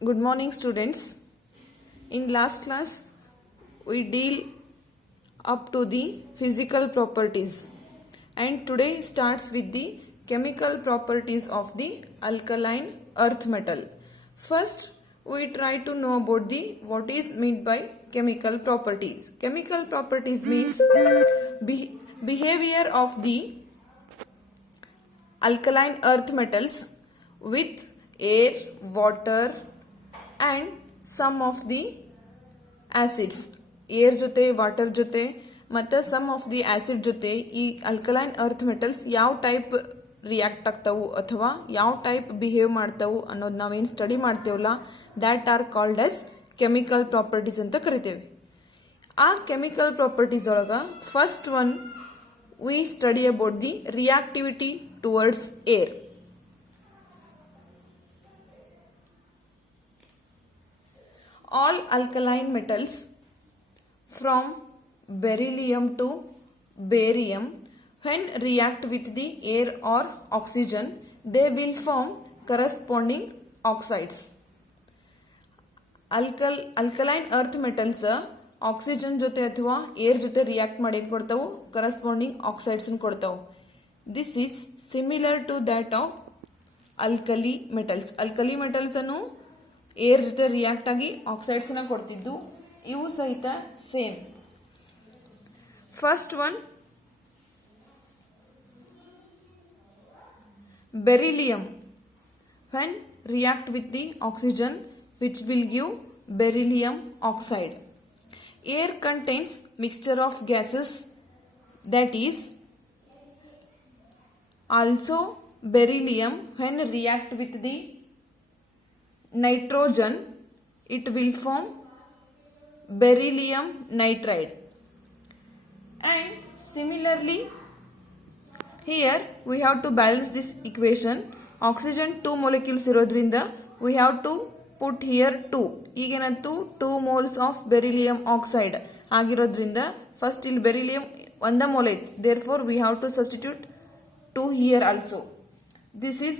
Good morning, students. In last class, we deal up to the physical properties, and today starts with the chemical properties of the alkaline earth metal. First, we try to know about the what is meant by chemical properties. Chemical properties means behavior of the alkaline earth metals with air, water and some of the acids. Air ಜೊತೆ water ಜೊತೆ ಮತ್ತು some of the acid ಜೊತೆ ಈ alkaline earth metals ಯಾವ type react ಆಗ್ತಾವು ಅಥವಾ ಯಾವ type behave ಮಾಡ್ತಾವು ಅನ್ನೋದು ನಾವೇನು ಸ್ಟಡಿ ಮಾಡ್ತೇವಲ್ಲ that are called as chemical properties ಅಂತ ಕರಿತೇವೆ. ಆ ಕೆಮಿಕಲ್ ಪ್ರಾಪರ್ಟೀಸ್ ಒಳಗ first one we study about the reactivity towards air. All alkaline metals from beryllium to barium when react with the air or oxygen they will form corresponding oxides. Alkaline earth metals oxygen ಜೊತೆ ಅಥವಾ air ಜೊತೆ react ಮಾಡಿ ಕೊಡ್ತಾವು corresponding oxides ಕೊಡ್ತಾವು. This is similar to that of alkali metals. Alkali metals ಅನ್ನು air ಜೊತೆ react ಆಗಿ oxides ನ ಕೊಡ್ತಿದ್ದು ಇವು ಸಹಿತ same. First one beryllium when react with the oxygen which will give beryllium oxide. Air contains mixture of gases that is also beryllium when react with the nitrogen it will form beryllium nitride. And similarly here we have to balance this equation. Oxygen 2 molecules irodrinda we have to put here 2. ಈಗೇನಂತೂ 2 moles of beryllium oxide ಆಗಿರೋದ್ರಿಂದ first ಇಲ್ಲಿ beryllium ಒಂದ mole ಐತಿ, therefore we have to substitute 2 here also. This is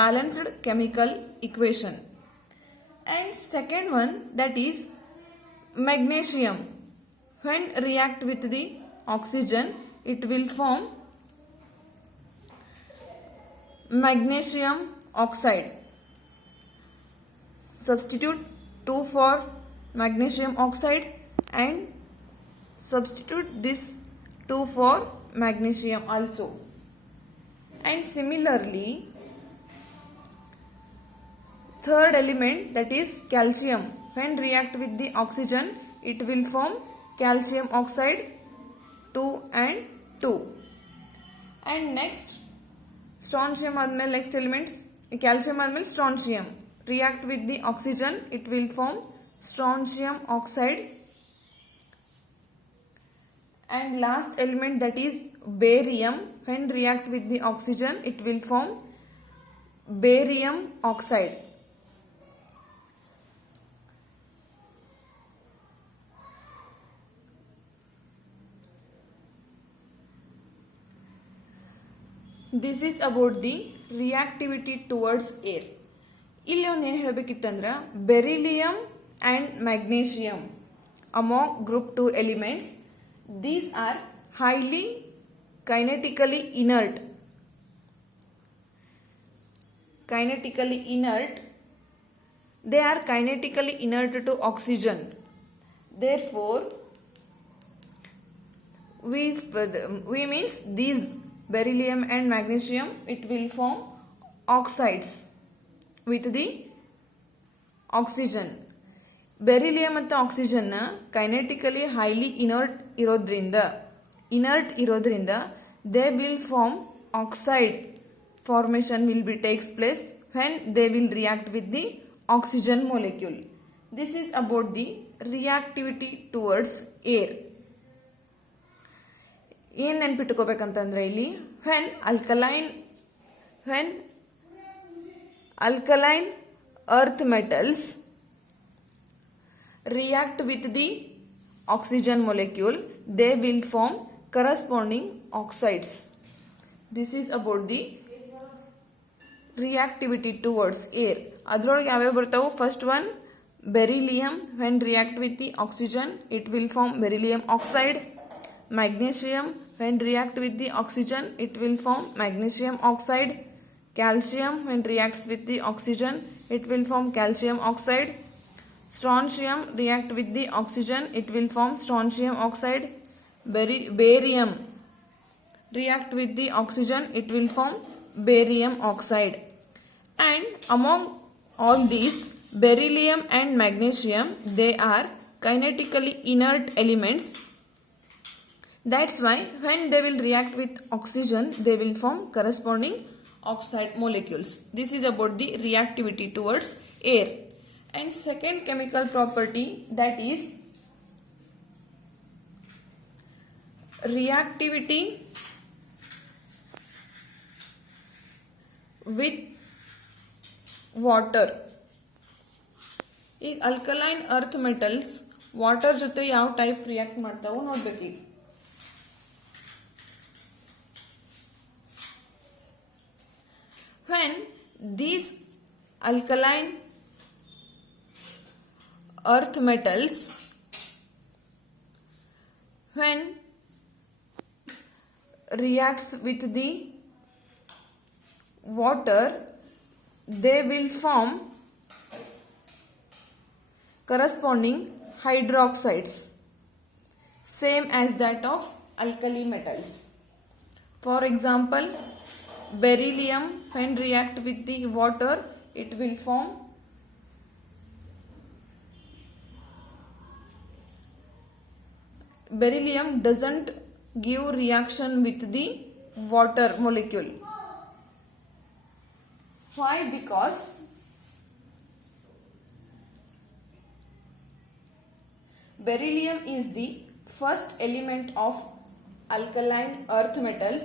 balanced chemical equation. And second one, that is magnesium. When react with the oxygen it will form magnesium oxide. Substitute 2 for magnesium oxide and substitute this 2 for magnesium also. And similarly third element, that is calcium, when react with the oxygen it will form calcium oxide 2 and 2. And next strontium admel next elements calcium admel strontium react with the oxygen it will form strontium oxide. And last element, that is barium, when react with the oxygen it will form barium oxide. This is about the reactivity towards air. ಇಲ್ಲಿ ಒಂದು ಏನು ಹೇಳಬೇಕಿತ್ತಂದ್ರೆ beryllium and magnesium among group 2 elements these are highly kinetically inert. They are kinetically inert to oxygen. Therefore we means these beryllium and magnesium it will form oxides with the oxygen. Beryllium ಮತ್ತು oxygen kinetically highly inert ಇರೋದ್ರಿಂದ they will form oxide formation will be takes place when they will react with the oxygen molecule. This is about the reactivity towards air. ಏನು ನೆನ್ಪಿಟ್ಕೋಬೇಕಂತಂದ್ರೆ ಇಲ್ಲಿ when alkaline earth metals react with the oxygen molecule they will form corresponding oxides. This is about the reactivity towards air. ಅದರೊಳಗೆ ಯಾವ್ಯಾವ ಬರ್ತಾವು? First one beryllium. When react with the oxygen it will form beryllium oxide. Magnesium, when react with the oxygen it will form magnesium oxide. Calcium, when reacts with the oxygen it will form calcium oxide. Strontium, react with the oxygen it will form strontium oxide. Barium, react with the oxygen it will form barium oxide. And among all these, beryllium and magnesium, they are kinetically inert elements. That's why when they will react with oxygen they will form corresponding oxide molecules. This is about the reactivity towards air. And second chemical property, that is reactivity with water. ಈಗ alkaline earth metals water ಜೊತೆ ಯಾವ type react ಮಾಡ್ತಾವು ನೋಡ್ಬೇಕು. When these alkaline earth metals, when reacts with the water, they will form corresponding hydroxides, same as that of alkali metals. For example, beryllium, when react with the water it will form beryllium doesn't give reaction with the water molecule. Why? Because beryllium is the first element of alkaline earth metals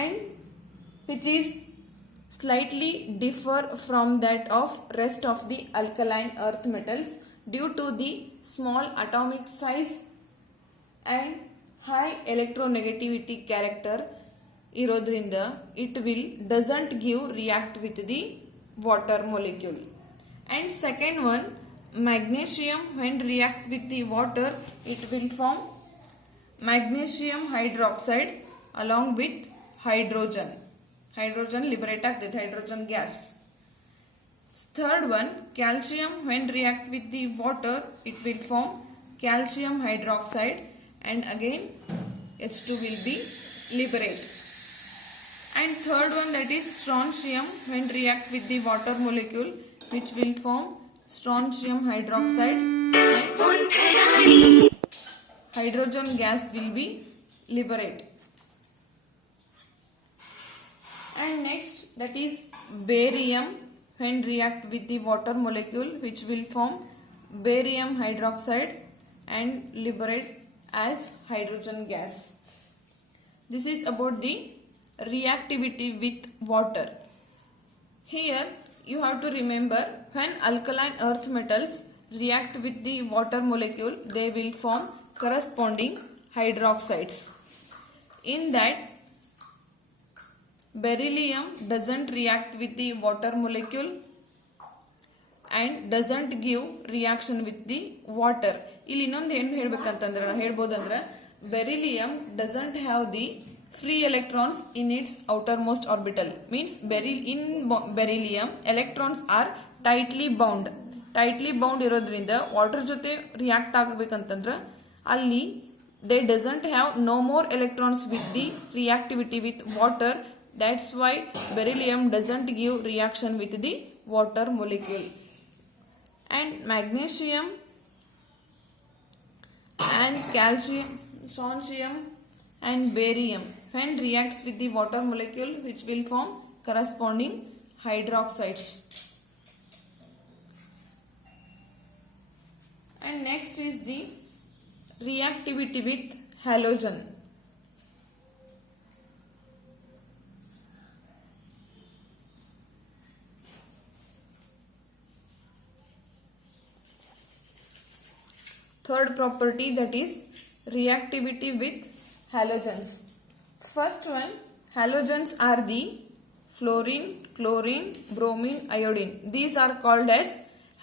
and which is slightly differ from that of rest of the alkaline earth metals due to the small atomic size and high electronegativity character ಇರೋದ್ರಿಂದ it will doesn't give react with the water molecule. And second one, magnesium, when react with the water it will form magnesium hydroxide along with hydrogen. Hydrogen liberate agtೈತೆ, hydrogen gas. Third one, calcium, when react with the water it will form calcium hydroxide and again H2 will be liberate. And third one, that is strontium, when react with the water molecule which will form strontium hydroxide and hydrogen gas will be liberate. And next, that is barium, when react with the water molecule which will form barium hydroxide and liberate as hydrogen gas. This is about the reactivity with water. Here you have to remember, when alkaline earth metals react with the water molecule they will form corresponding hydroxides. In that, beryllium doesn't react with the water molecule and doesn't give reaction with the water. ಇಲ್ಲಿ ಇನ್ನೊಂದು ಏನು ಹೇಳ್ಬೇಕಂತಂದ್ರೆ ಹೇಳ್ಬೋದಂದ್ರೆ, beryllium doesn't have the free electrons in its outermost orbital. Means in beryllium electrons are tightly bound. Tightly bound ಇರೋದ್ರಿಂದ water ಜೊತೆ react ಆಗಬೇಕಂತಂದ್ರೆ ಅಲ್ಲಿ they doesn't have no more electrons with the reactivity with water. That's why beryllium doesn't give reaction with the water molecule. And magnesium and calcium, strontium and barium, when reacts with the water molecule which will form corresponding hydroxides. And next is the reactivity with halogen. Third property, that is reactivity with halogens. First one, halogens are the fluorine, chlorine, bromine, iodine. These are called as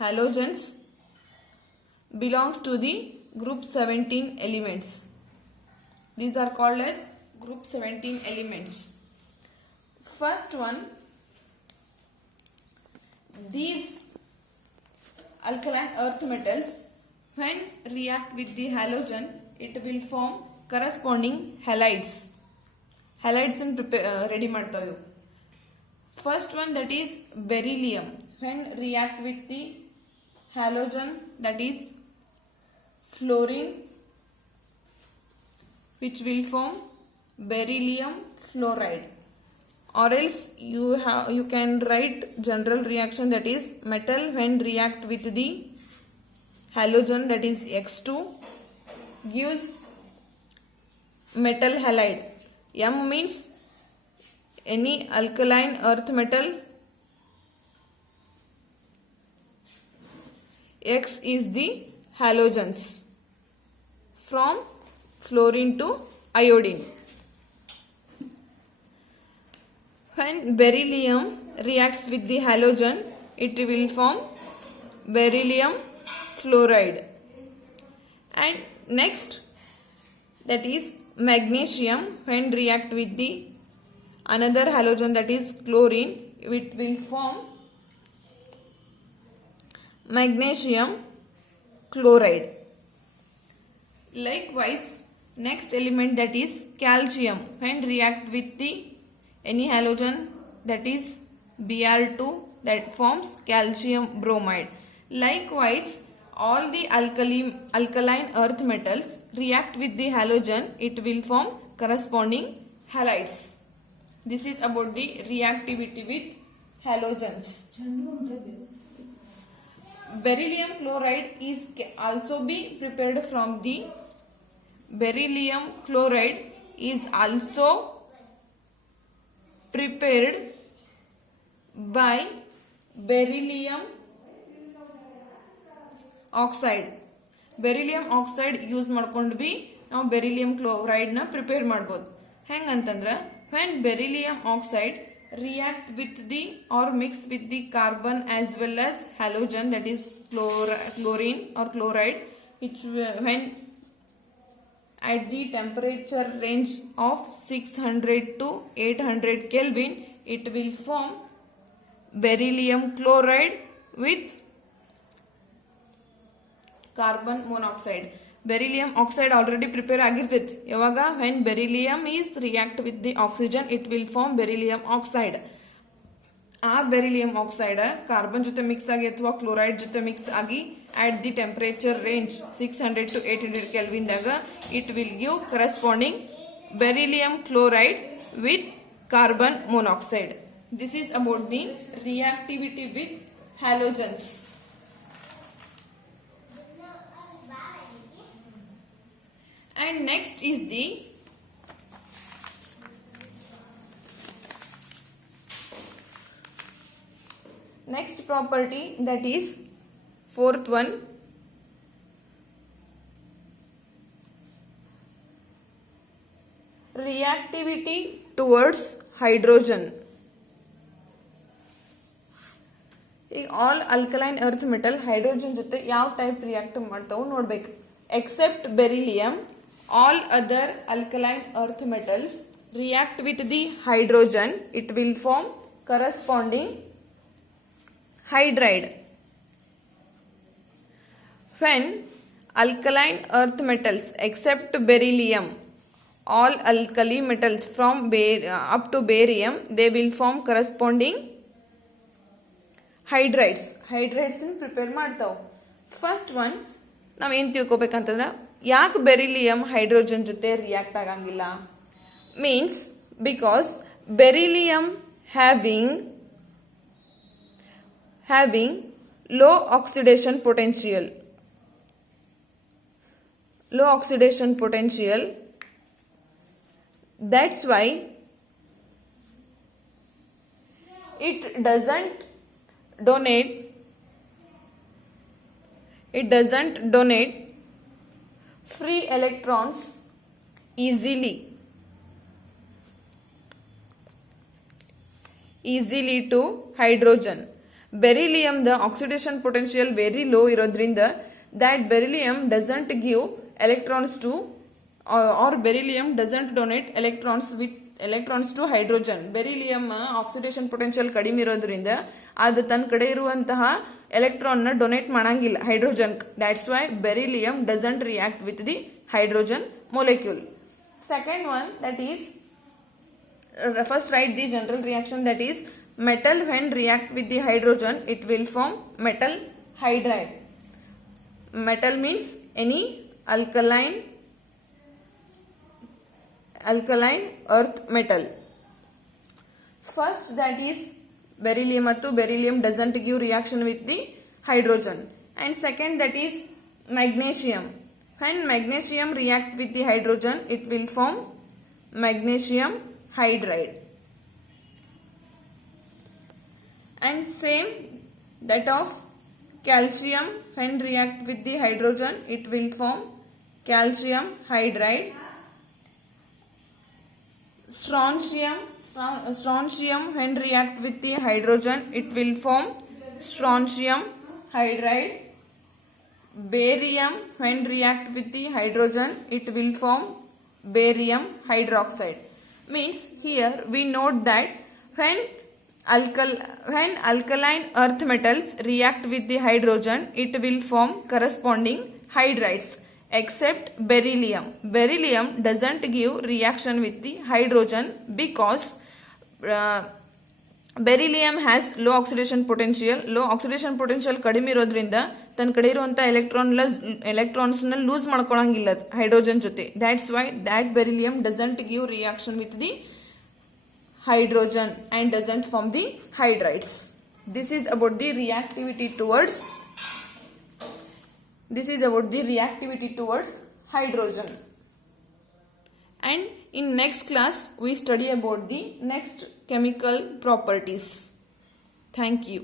halogens, belongs to the group 17 elements. These are called as group 17 elements. First one, these alkaline earth metals, when react with the halogen, it will form corresponding halides. Halides in ready ಮಾಡ್ತಾವೆ. First one, that is beryllium. When react with the halogen, that is fluorine, which will form beryllium fluoride. Or else you can write general reaction, that is metal when react with the halogen, that is X2, gives metal halide. M means any alkaline earth metal, X is the halogens from fluorine to iodine. When beryllium reacts with the halogen, it will form beryllium fluoride. And next, that is magnesium. When react with the another halogen, that is chlorine, it will form magnesium chloride. Likewise, next element, that is calcium. When react with the any halogen, that is Br2, that forms calcium bromide. Likewise, all the alkaline earth metals react with the halogen, it will form corresponding halides. This is about the reactivity with halogens. Beryllium chloride is also be prepared from the beryllium chloride is also prepared by beryllium oxide. Beryllium oxide use ಮಾಡ್ಕೊಂಡು B ನಾವು beryllium chloride ನ prepare ಮಾಡಬಹುದು. ಹೆಂಗಂತಂದ್ರ when beryllium oxide react with the or mix with the carbon as well as halogen, that is chlorine or chloride, which when at the temperature range of 600 to 800 Kelvin, it will form beryllium chloride with carbon monoxide. Beryllium oxide already prepare ಆಗಿರ್ತೈತಿ. ಯಾವಾಗ when beryllium is react with the oxygen, it will form beryllium oxide. ಆ beryllium oxide carbon ಜೊತೆ mix ಆಗಿ ಅಥವಾ chloride ಜೊತೆ mix ಆಗಿ at the temperature range 600 to 800 Kelvin ದಾಗ it will give corresponding beryllium chloride with carbon monoxide. This is about the reactivity with halogens. And next is the next property, that is fourth one, reactivity towards hydrogen. All alkaline earth metal hydrogen ಜೊತೆ ಯಾವ type react ಮಾಡ್ತಾವು ನೋಡ್ಬೇಕು. Except beryllium, all other alkaline earth metals react with the hydrogen, it will form corresponding hydride. When alkaline earth metals except beryllium, all alkali metals from up to barium, they will form corresponding hydrides. Hydrides in prepare ಮಾಡ್ತಾವ. First one, ನಾವು ಏನು ತಿಳ್ಕೊಬೇಕಂತಂದ್ರೆ ಯಾಕೆ beryllium hydrogen ಜೊತೆ react ಆಗಂಗಿಲ್ಲ? Means because beryllium having low oxidation potential, that's why it doesn't donate free electrons easily. easily to hydrogen. Beryllium, the oxidation potential very low irodrinda, that beryllium doesn't give electrons to or beryllium doesn't donate electrons to hydrogen. Beryllium oxidation potential ಕಡಿಮೆ ಇರೋದ್ರಿಂದ ಅದು ತನ್ನ ಕಡೆ ಇರುವಂತಹ electron ನ donate ಮಾಡಂಗಿಲ್ಲ hydrogen. That's why beryllium doesn't react with the hydrogen molecule. Second one, that is first write the general reaction, that is metal when react with the hydrogen it will form metal hydride. Metal means any alkaline earth metal. First, that is beryllium ಮತ್ತು beryllium doesn't give reaction with the hydrogen, and second, that is magnesium. When magnesium react with the hydrogen it will form magnesium hydride. And same that of calcium, when react with the hydrogen it will form calcium hydride. Strontium when react with the hydrogen it will form strontium hydride. Barium when react with the hydrogen it will form barium hydroxide. Means here we note that when alkaline earth metals react with the hydrogen it will form corresponding hydrides, except beryllium. Beryllium doesn't give reaction with the hydrogen because beryllium has low oxidation potential. Low oxidation potential ಕಡಿಮೆ ಇರೋದ್ರಿಂದ ತನ್ನ ಕಡೆ ಇರುವಂತ electrons ನ loose ಮಾಡ್ಕೊಳಂಗಿಲ್ಲ hydrogen ಜೊತೆ. That's why that beryllium doesn't give reaction with the hydrogen and doesn't form the hydrides. This is about the reactivity towards hydrogen. And in next class we study about the next chemical properties. Thank you.